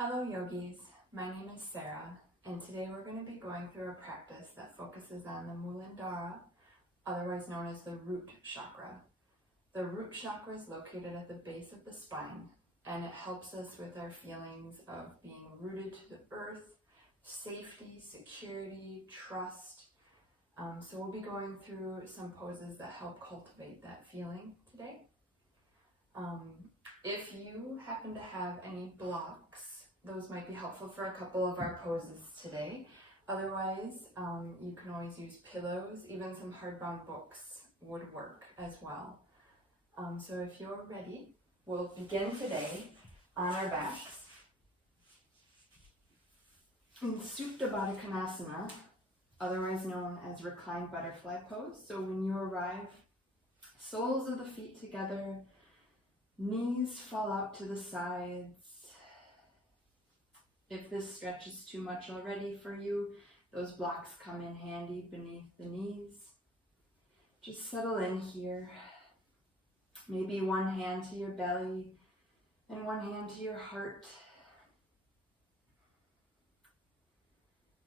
Hello yogis, my name is Sara, and today we're going to be going through a practice that focuses on the Muladhara, otherwise known as the root chakra. The root chakra is located at the base of the spine, and it helps us with our feelings of being rooted to the earth, safety, security, trust. So we'll be going through some poses that help cultivate that feeling today. If you happen to have any blocks, those might be helpful for a couple of our poses today. Otherwise, you can always use pillows, even some hardbound books would work as well. So if you're ready, we'll begin today on our backs in Supta Baddha Konasana, otherwise known as reclined butterfly pose. So when you arrive, soles of the feet together, knees fall out to the sides. If this stretches too much already for you, those blocks come in handy beneath the knees. Just settle in here. Maybe one hand to your belly and one hand to your heart.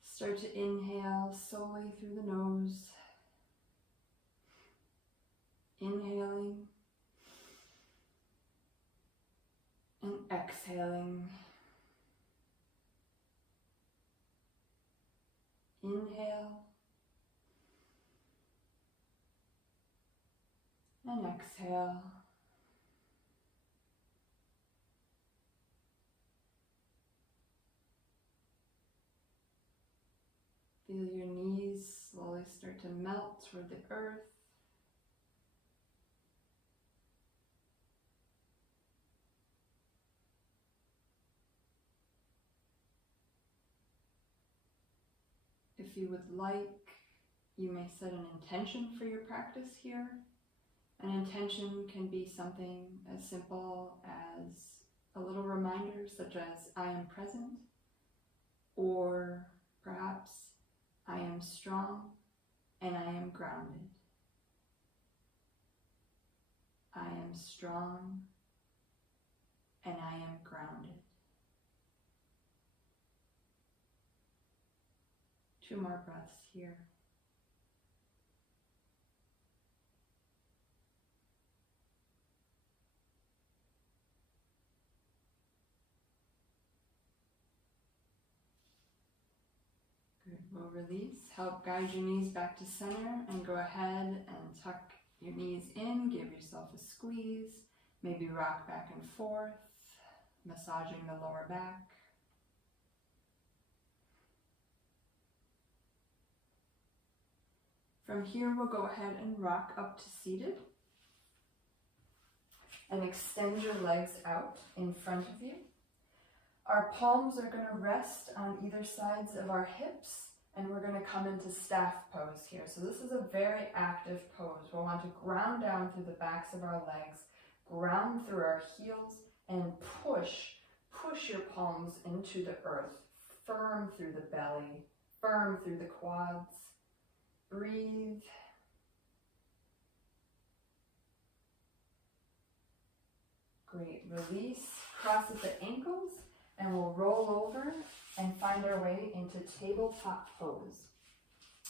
Start to inhale slowly through the nose. Inhaling and exhaling. Inhale and exhale. Feel your knees slowly start to melt toward the earth. If you would like, you may set an intention for your practice here. An intention can be something as simple as a little reminder, such as I am present, or perhaps I am strong and I am grounded. I am strong and I am grounded. 2 more breaths here. Good. We'll release. Help guide your knees back to center and go ahead and tuck your knees in. Give yourself a squeeze. Maybe rock back and forth, massaging the lower back. From here, we'll go ahead and rock up to seated and extend your legs out in front of you. Our palms are going to rest on either sides of our hips, and we're going to come into staff pose here. So this is a very active pose. We'll want to ground down through the backs of our legs, ground through our heels, and push your palms into the earth, firm through the belly, firm through the quads. Breathe. Great. Release. Cross at the ankles, and we'll roll over and find our way into tabletop pose.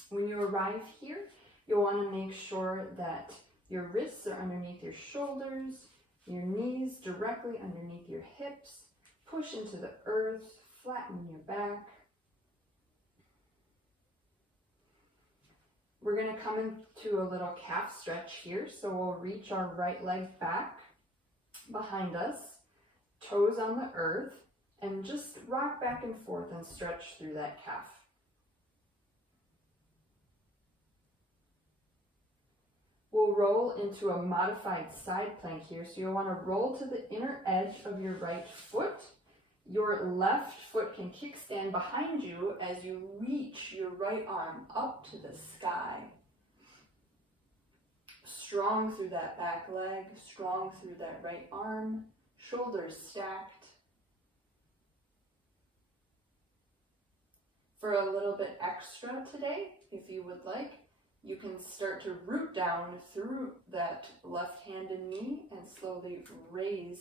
When you arrive here, you'll want to make sure that your wrists are underneath your shoulders, your knees directly underneath your hips. Push into the earth, flatten your back. We're going to come into a little calf stretch here, so we'll reach our right leg back behind us, toes on the earth, and just rock back and forth and stretch through that calf. We'll roll into a modified side plank here, so you'll want to roll to the inner edge of your right foot. Your left foot can kickstand behind you as you reach your right arm up to the sky. Strong through that back leg, strong through that right arm, shoulders stacked. For a little bit extra today, if you would like, you can start to root down through that left hand and knee and slowly raise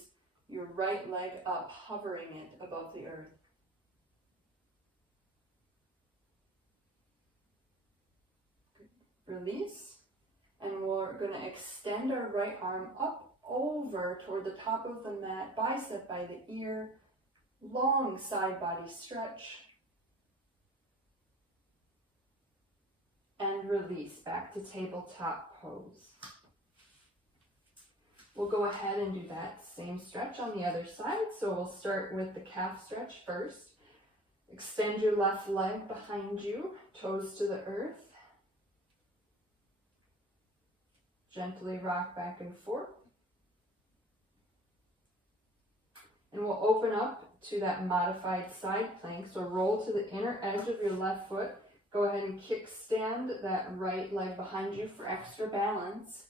your right leg up, hovering it above the earth. Release, and we're going to extend our right arm up over toward the top of the mat, bicep by the ear, long side body stretch, and release back to tabletop pose. We'll go ahead and do that same stretch on the other side. So we'll start with the calf stretch first. Extend your left leg behind you, toes to the earth. Gently rock back and forth. And we'll open up to that modified side plank. So roll to the inner edge of your left foot. Go ahead and kickstand that right leg behind you for extra balance.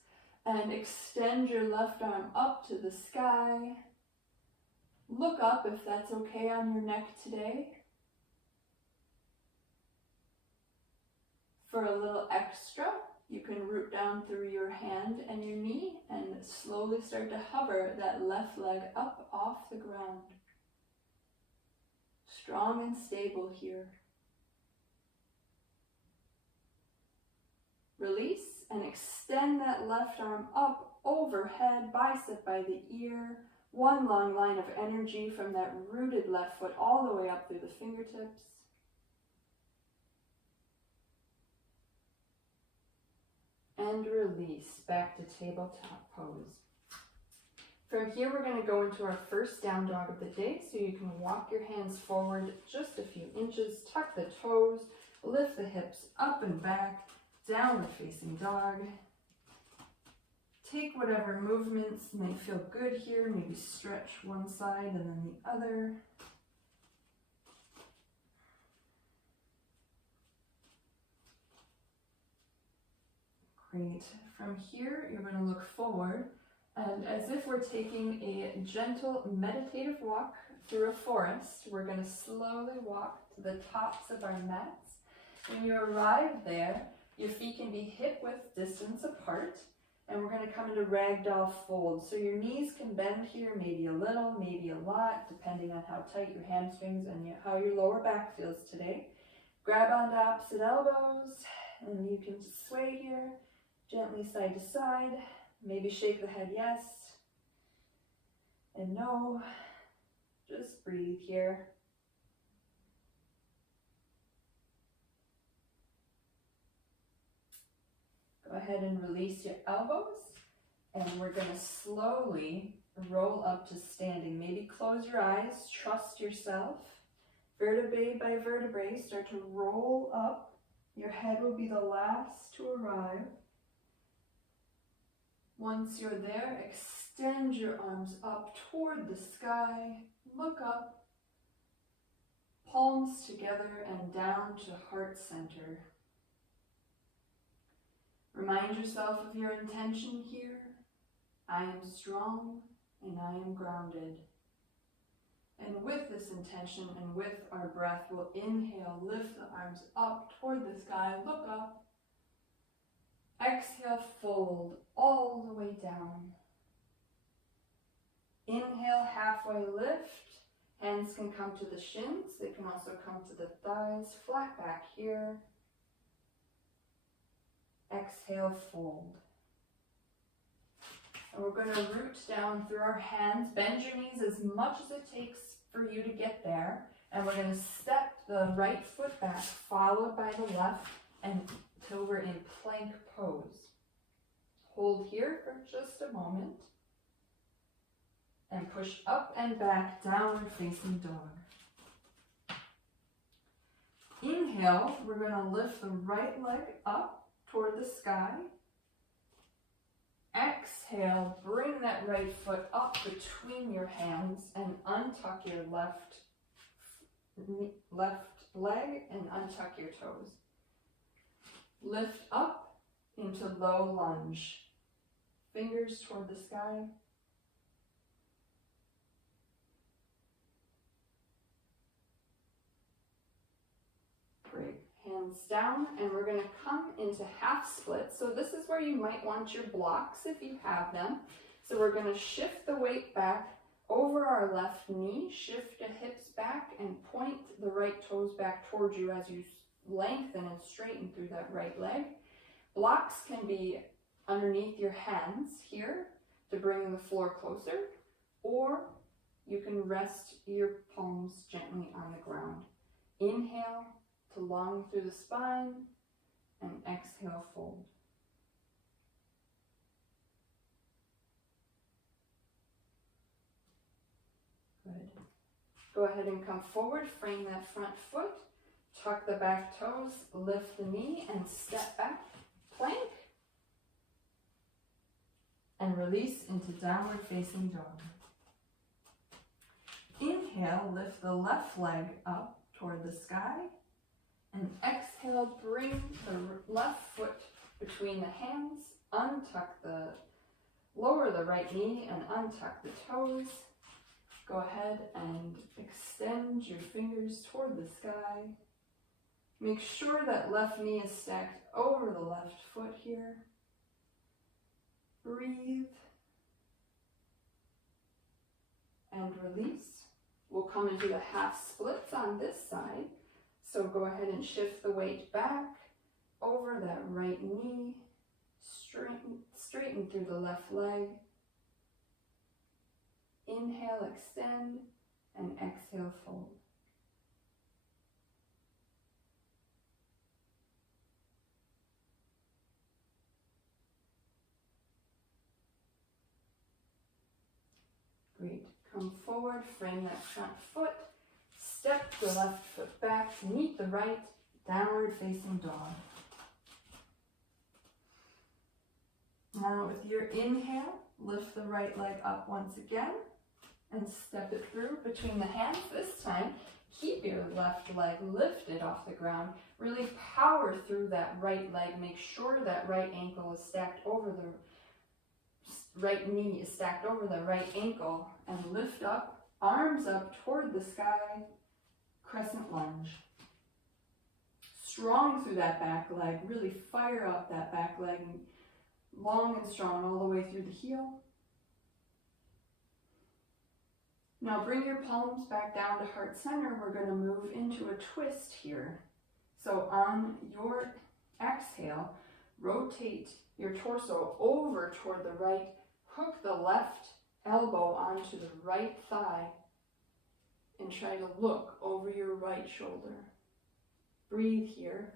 And extend your left arm up to the sky. Look up if that's okay on your neck today. For a little extra, you can root down through your hand and your knee and slowly start to hover that left leg up off the ground. Strong and stable here. Release and extend that left arm up overhead, bicep by the ear. One long line of energy from that rooted left foot all the way up through the fingertips. And release back to tabletop pose. From here, we're going to go into our first down dog of the day. So you can walk your hands forward just a few inches, tuck the toes, lift the hips up and back, downward facing dog. Take whatever movements may feel good here. Maybe stretch one side and then the other. Great. From here, you're going to look forward, and as if we're taking a gentle meditative walk through a forest, we're going to slowly walk to the tops of our mats. When you arrive there, your feet can be hip-width distance apart, and we're going to come into ragdoll fold. So your knees can bend here, maybe a little, maybe a lot, depending on how tight your hamstrings and how your lower back feels today. Grab onto opposite elbows, and you can sway here. Gently side to side, maybe shake the head yes and no. Just breathe here. Go ahead and release your elbows, and we're going to slowly roll up to standing. Maybe close your eyes, trust yourself. Vertebrae by vertebrae, start to roll up. Your head will be the last to arrive. Once you're there, extend your arms up toward the sky, look up, palms together and down to heart center. Remind yourself of your intention here. I am strong and I am grounded. And with this intention and with our breath, we'll inhale, lift the arms up toward the sky, look up. Exhale, fold all the way down. Inhale, halfway lift. Hands can come to the shins. They can also come to the thighs. Flat back here. Exhale, fold. And we're going to root down through our hands. Bend your knees as much as it takes for you to get there. And we're going to step the right foot back, followed by the left, until we're in plank pose. Hold here for just a moment. And push up and back, downward facing dog. Inhale, we're going to lift the right leg up toward the sky. Exhale, bring that right foot up between your hands and untuck your left leg and untuck your toes. Lift up into low lunge. Fingers toward the sky. Great. Hands down, and we're going to come into half split. So this is where you might want your blocks if you have them. So we're going to shift the weight back over our left knee, shift the hips back and point the right toes back towards you as you lengthen and straighten through that right leg. Blocks can be underneath your hands here to bring the floor closer, or you can rest your palms gently on the ground. Inhale to long through the spine, and exhale, fold. Good. Go ahead and come forward, frame that front foot, tuck the back toes, lift the knee, and step back, plank, and release into downward facing dog. Inhale, lift the left leg up toward the sky, and exhale, bring the left foot between the hands, lower the right knee and untuck the toes. Go ahead and extend your fingers toward the sky. Make sure that left knee is stacked over the left foot here. Breathe and release. We'll come into the half splits on this side. So go ahead and shift the weight back over that right knee. Straighten through the left leg. Inhale, extend, and exhale, fold. Great. Come forward, frame that front foot, step the left foot back to meet the right, downward facing dog. Now with your inhale, lift the right leg up once again and step it through between the hands. This time, keep your left leg lifted off the ground. Really power through that right leg. Make sure that right ankle is stacked over the right knee is stacked over the right ankle, and lift up, arms up toward the sky, crescent lunge. Strong through that back leg, really fire up that back leg, long and strong all the way through the heel. Now bring your palms back down to heart center. We're going to move into a twist here. So on your exhale, rotate your torso over toward the right. Hook the left elbow onto the right thigh and try to look over your right shoulder. Breathe here.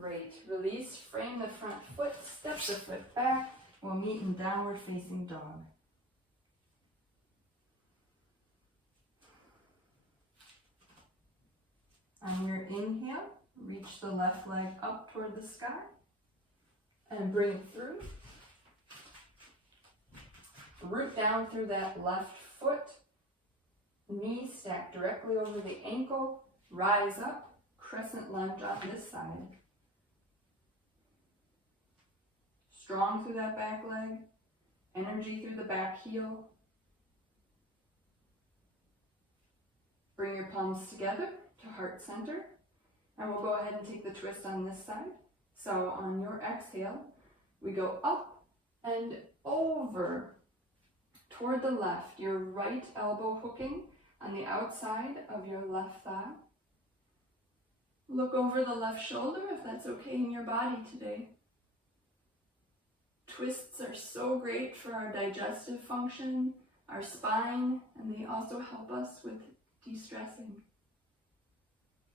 Great. Release, frame the front foot, step the foot back. We'll meet in downward facing dog. On your inhale, reach the left leg up toward the sky and bring it through. Root down through that left foot. Knee stacked directly over the ankle. Rise up, crescent lunge on this side. Strong through that back leg. Energy through the back heel. Bring your palms together to heart center. And we'll go ahead and take the twist on this side. So on your exhale, we go up and over toward the left. Your right elbow hooking on the outside of your left thigh. Look over the left shoulder if that's okay in your body today. Twists are so great for our digestive function, our spine, and they also help us with de-stressing.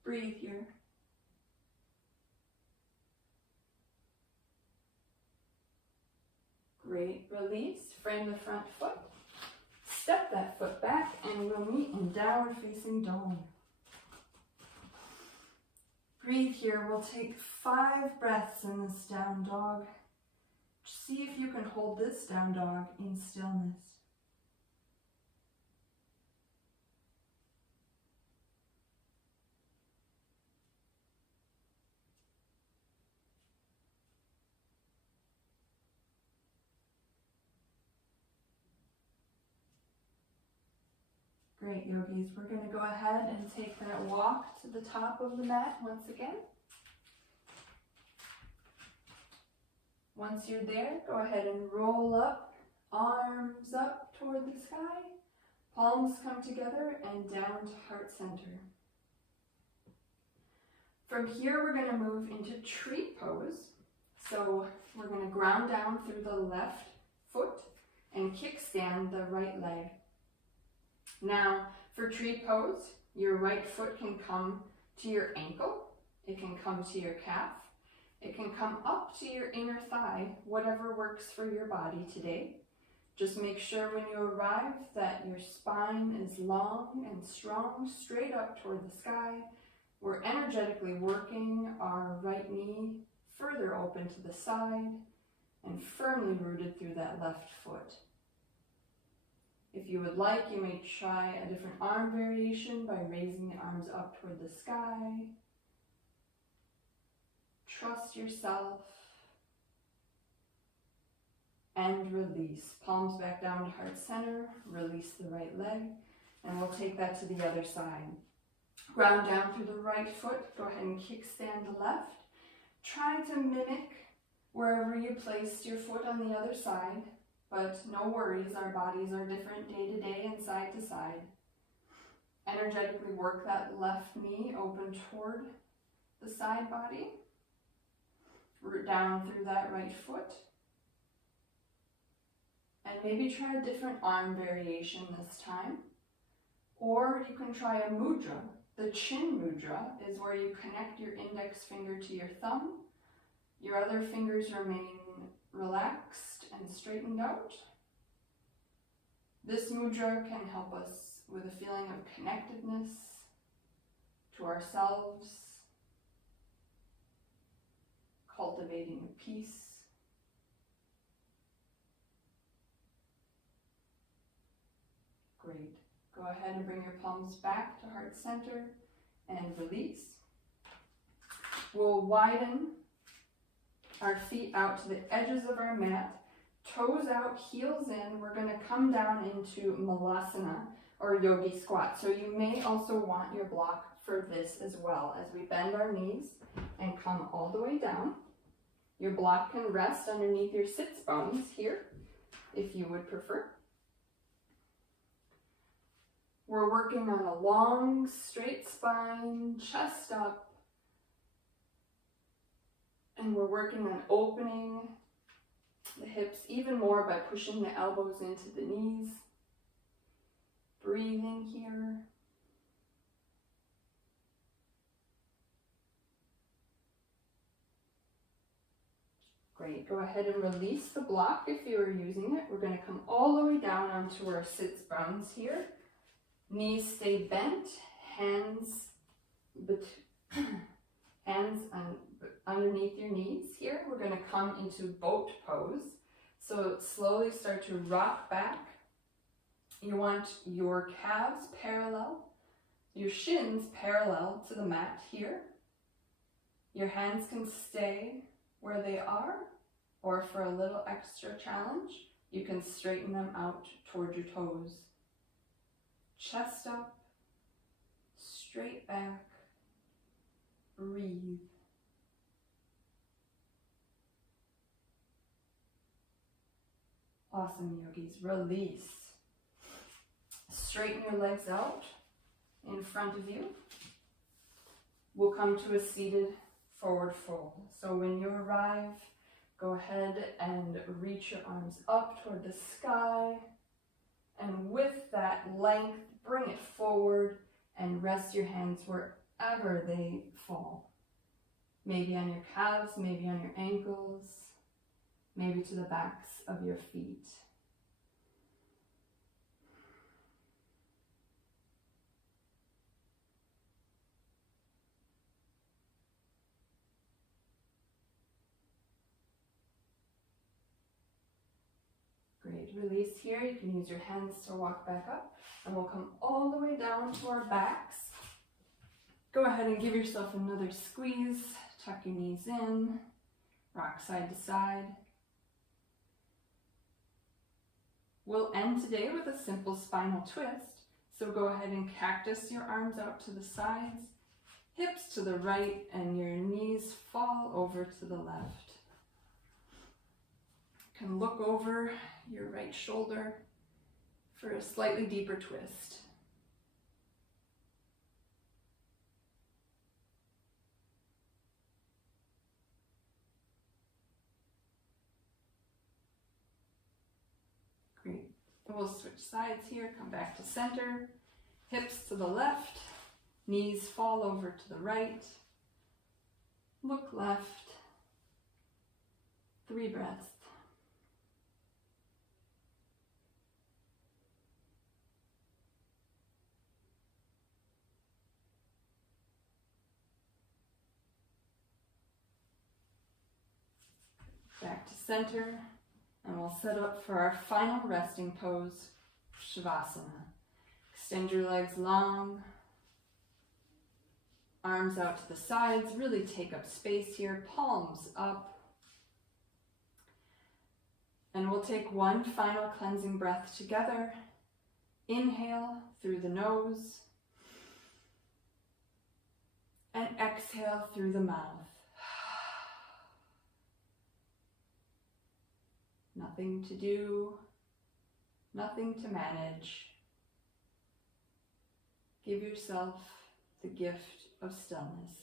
Breathe here. Great. Release. Frame the front foot. Step that foot back and we'll meet in downward facing dog. Breathe here. We'll take 5 breaths in this down dog. See if you can hold this down dog in stillness. Great, yogis. We're going to go ahead and take that walk to the top of the mat once again. Once you're there, go ahead and roll up, arms up toward the sky. Palms come together and down to heart center. From here, we're going to move into tree pose. So we're going to ground down through the left foot and kickstand the right leg. Now, for tree pose, your right foot can come to your ankle. It can come to your calf. It can come up to your inner thigh, whatever works for your body today. Just make sure when you arrive that your spine is long and strong, straight up toward the sky. We're energetically working our right knee further open to the side and firmly rooted through that left foot. If you would like, you may try a different arm variation by raising the arms up toward the sky. Trust yourself. And release. Palms back down to heart center. Release the right leg. And we'll take that to the other side. Ground down through the right foot. Go ahead and kickstand the left. Try to mimic wherever you placed your foot on the other side. But no worries, our bodies are different day to day and side to side. Energetically work that left knee open toward the side body. Root down through that right foot. And maybe try a different arm variation this time. Or you can try a mudra. The chin mudra is where you connect your index finger to your thumb. Your other fingers remain relaxed and straightened out. This mudra can help us with a feeling of connectedness to ourselves, cultivating a peace. Great. Go ahead and bring your palms back to heart center and release. We'll widen our feet out to the edges of our mat, toes out, heels in. We're going to come down into Muladhara or yogi squat. So you may also want your block for this as well as we bend our knees and come all the way down. Your block can rest underneath your sits bones here if you would prefer. We're working on a long, straight spine, chest up. And we're working on opening the hips even more by pushing the elbows into the knees. Breathing here. Great. Go ahead and release the block if you are using it. We're going to come all the way down onto our sits bones here. Knees stay bent, hands underneath your knees here. We're going to come into boat pose. So slowly start to rock back. You want your calves parallel, your shins parallel to the mat here. Your hands can stay where they are, or for a little extra challenge, you can straighten them out toward your toes. Chest up, straight back, breathe. Awesome, yogis. Release. Straighten your legs out in front of you. We'll come to a seated forward fold. So when you arrive, go ahead and reach your arms up toward the sky. And with that length, bring it forward and rest your hands wherever they fall. Maybe on your calves, maybe on your ankles, maybe to the backs of your feet. Great. Release here. You can use your hands to walk back up. And we'll come all the way down to our backs. Go ahead and give yourself another squeeze. Tuck your knees in. Rock side to side. We'll end today with a simple spinal twist. So go ahead and cactus your arms out to the sides. Hips to the right and your knees fall over to the left. You can look over your right shoulder for a slightly deeper twist. Great. We'll switch sides here, come back to center, hips to the left, knees fall over to the right, look left, 3 breaths. Back to center, and we'll set up for our final resting pose, Shavasana. Extend your legs long, arms out to the sides, really take up space here, palms up. And we'll take one final cleansing breath together. Inhale through the nose, and exhale through the mouth. Nothing to do, nothing to manage. Give yourself the gift of stillness.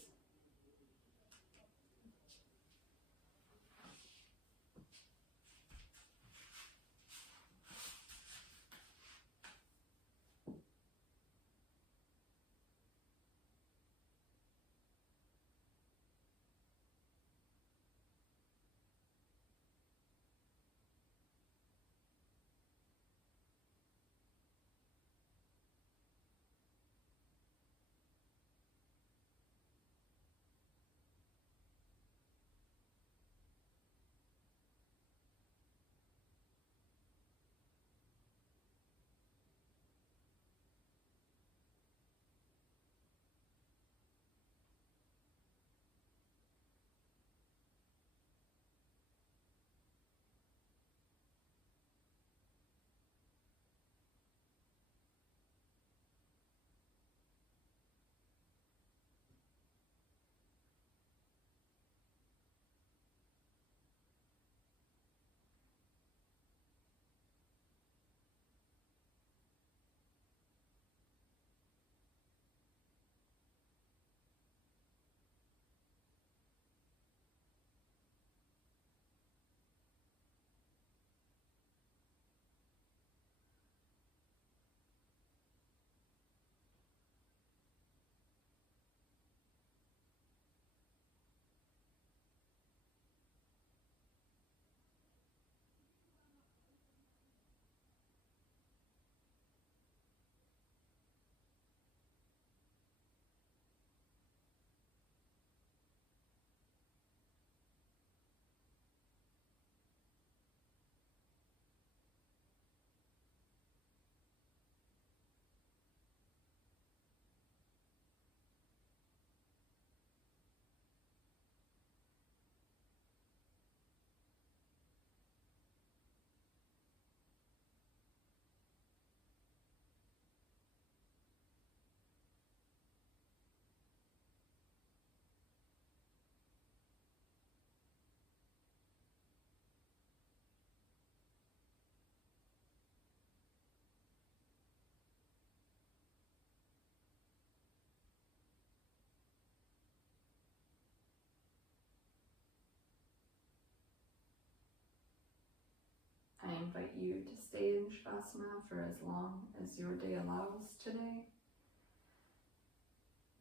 I invite you to stay in Shavasana for as long as your day allows today.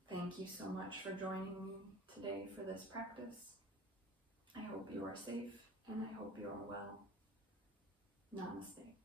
Thank you so much for joining me today for this practice. I hope you are safe and I hope you are well. Namaste.